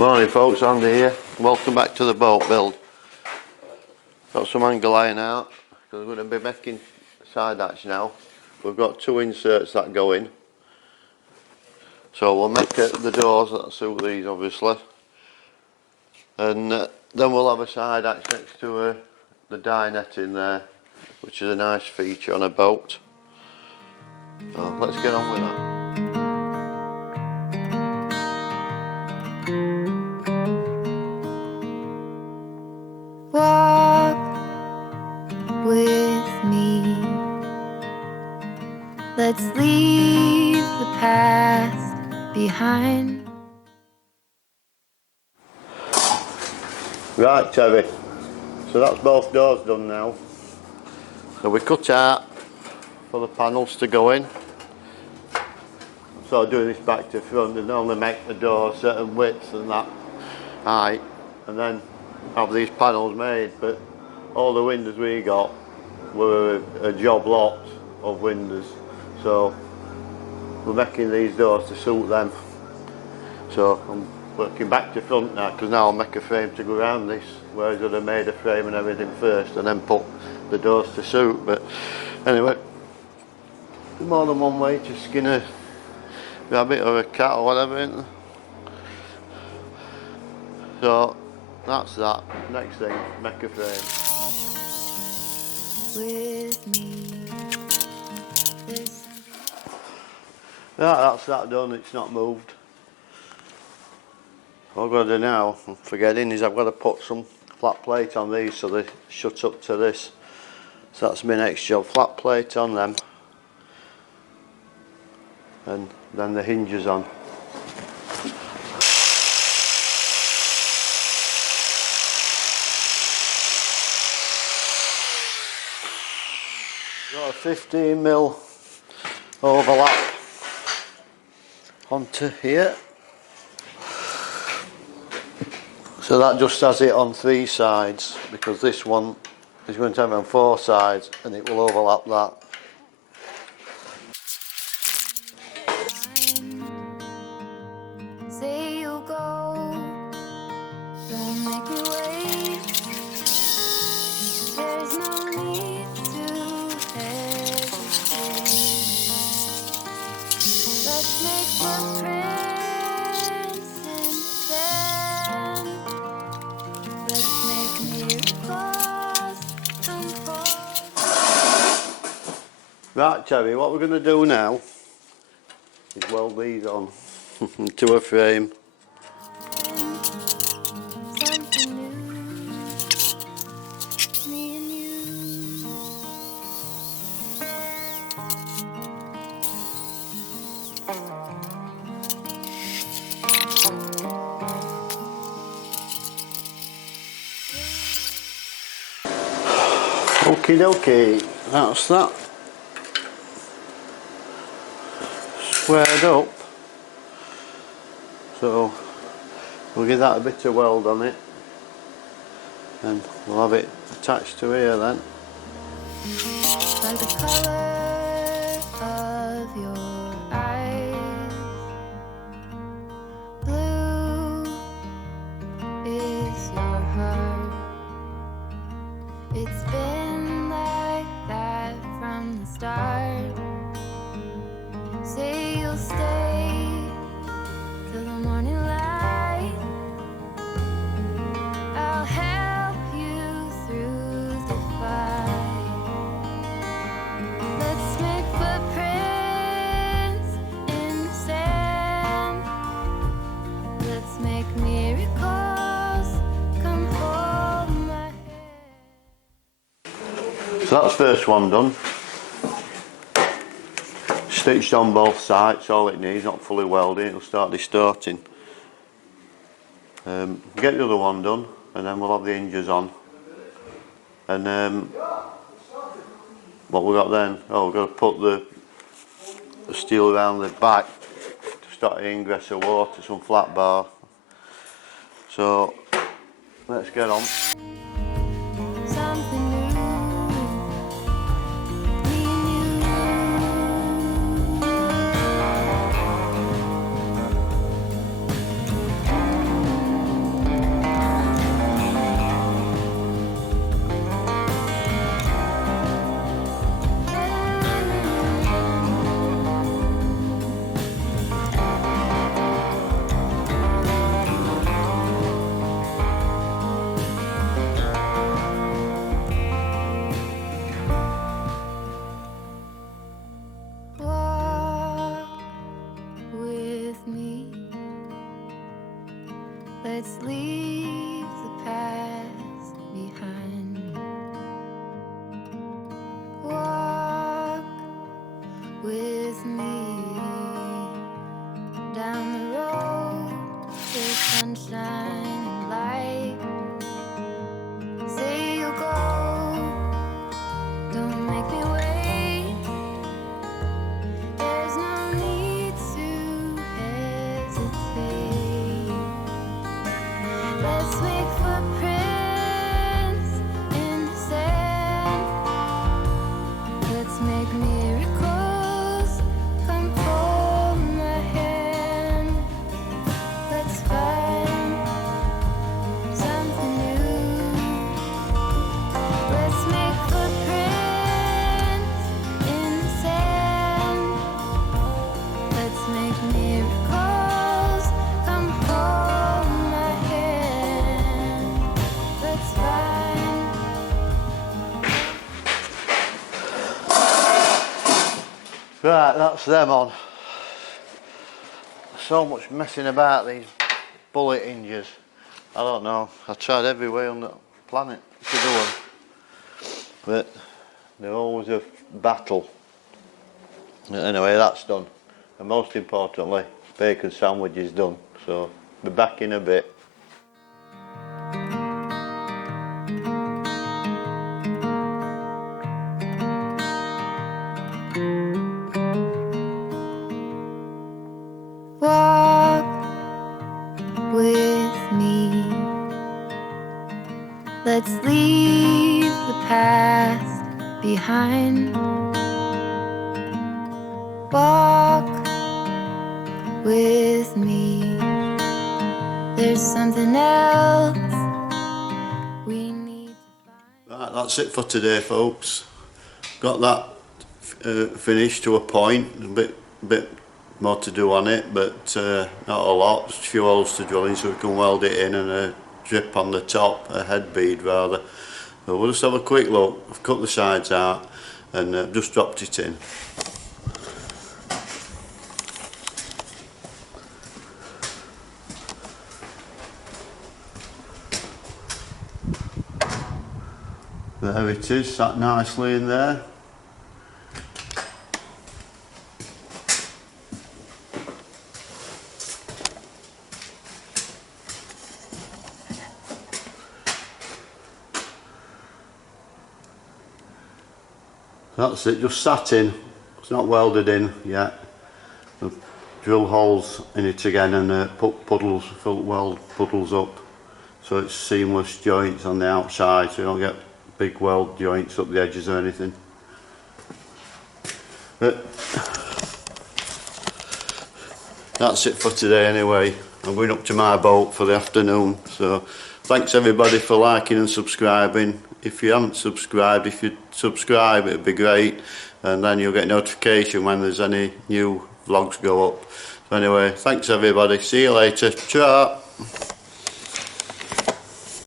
Morning folks, Andy here. Welcome back to the boat build. Got some angle iron out because we're going to be making side hatch now. We've got two inserts that go in. So we'll make the doors that suit these obviously. And then we'll have a side hatch next to the die net in there, which is a nice feature on a boat. So let's get on with that. Walk with me. Let's leave the past behind. Right, Terry. So that's both doors done now. So we cut out for the panels to go in. So I do this back to front and normally make the door certain width and that height, and then have these panels made. But all the windows we got were a job lot of windows, so we're making these doors to suit them. So I'm working back to front now, because now I'll make a frame to go around this, whereas I'd have made a frame and everything first and then put the doors to suit. But anyway, more than one way to skin a rabbit or a cat or whatever, isn't there? So that's that. Next thing, make a frame. With me. Right, that's that done. It's not moved. What I've got to do now, I'm forgetting, is I've got to put some flat plate on these so they shut up to this. So that's my next job, flat plate on them, and then the hinges on. Got a 15mm overlap onto here. So that just has it on 3 sides, because this one is going to have it on 4 sides and it will overlap that. Say you'll go, don't make me wait. There's no need to hesitate. Let's make footprints in sand. Let's make miracles unfold. Right, Terry, what we're going to do now is weld these on to a frame. Something new, me and you. Okie dokie, that's that. Squared up. So we'll give that a bit of weld on it, and we'll have it attached to here then. Like the color of your eyes, blue is your heart. It's been like that from the start. Say you'll stay till the morning light. I'll help you through the fight. Let's make footprints in the sand. Let's make miracles. Come hold my hand. So that's first one done. Stitched on both sides, all it needs, not fully welded, it'll start distorting. Get the other one done, and then we'll have the hinges on. And what we got then? Oh, we've got to put the steel around the back to stop the ingress of water, some flat bar. So let's get on. Something new, me and you. Let's leave the past behind. Walk with me down the road. There's sunshine and light. Say you'll go, don't make me wait. There's no need to hesitate. Let's make footprints in the sand. Let's make miracles. Come hold my hand. Let's find something new. Let's make footprints in the sand. Let's make miracles. Come hold my hand. Let's find. Right, that's them on. So much messing about these bullet hinges. I don't know. I tried every way on the planet to do them, but they're always a battle. Anyway, that's done, and most importantly, bacon sandwich is done. So be back in a bit. Walk with me. Let's leave the past behind. Walk with me. There's something else we need to find. Right, that's it for today, folks. Got that finished to a point. A bit more to do on it, but not a lot. Just a few holes to drill in so we can weld it in, and a drip on the top, a head bead rather. So we'll just have a quick look. I've cut the sides out and just dropped it in. There it is, sat nicely in there. That's it, just sat in. It's not welded in yet. I've drill holes in it again and put puddles, weld puddles up so it's seamless joints on the outside, so you don't get big weld joints up the edges or anything. But that's it for today anyway. I'm going up to my boat for the afternoon, so thanks everybody for liking and subscribing. If you haven't subscribed, if you'd subscribe it'd be great, and then you'll get notification when there's any new vlogs go up. So anyway, thanks everybody, see you later, ciao.